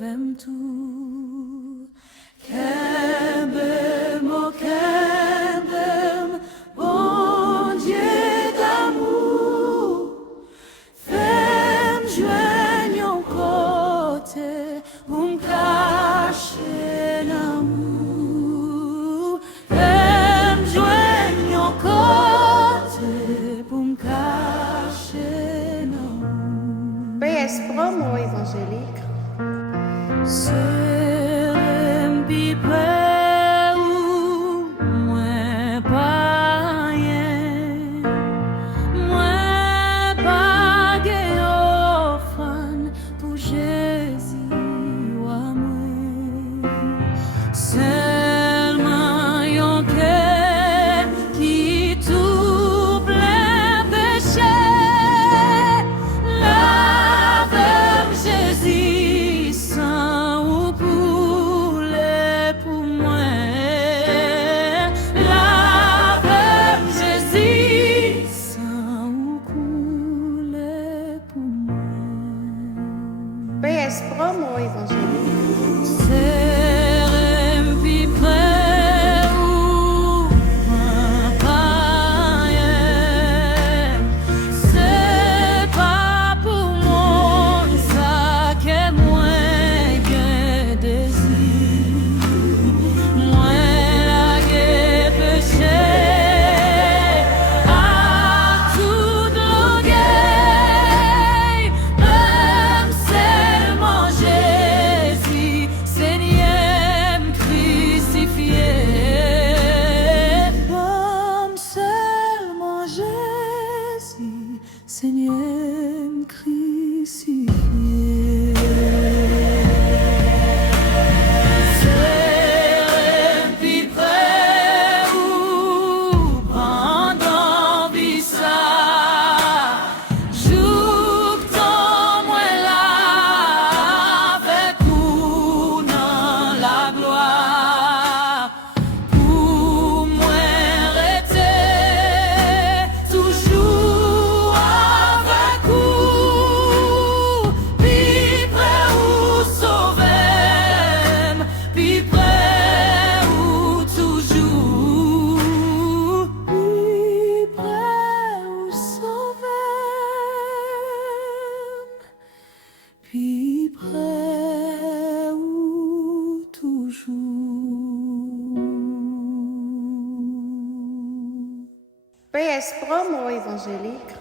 sauvem tu. Kembem, oh kembem, bon Dieu d'amour, fais-me joindre en côté, pour me cacher l'amour. Fais-me joindre en côté, pour me cacher l'amour. PS Promo évangélique. Serem pi près ou moins pas rien, moins pas gain offrande pour Jésus ou à moi. Seulement yon cœur qui tout plein péché, lave Jésus sang ou coulé pour moi. Lave Jésus sang ou coulé pour moi. PS Promo évangélique. Serem pi près ou moins pas rien. C'est pas pour moi ça que moi bien désir. Moi la guerre péché à toute longueur. Même seulement Jésus, Seigneur crucifié. Même seulement Jésus, Seigneur crucifié. Serem pi près ou pendant visa, jour temps moins là avec vous dans la gloire, pour moi rester toujours avec vous, puis près ou sauver, puis près ou toujours, puis près ou sauver, puis près ou toujours. PS Promo évangélique.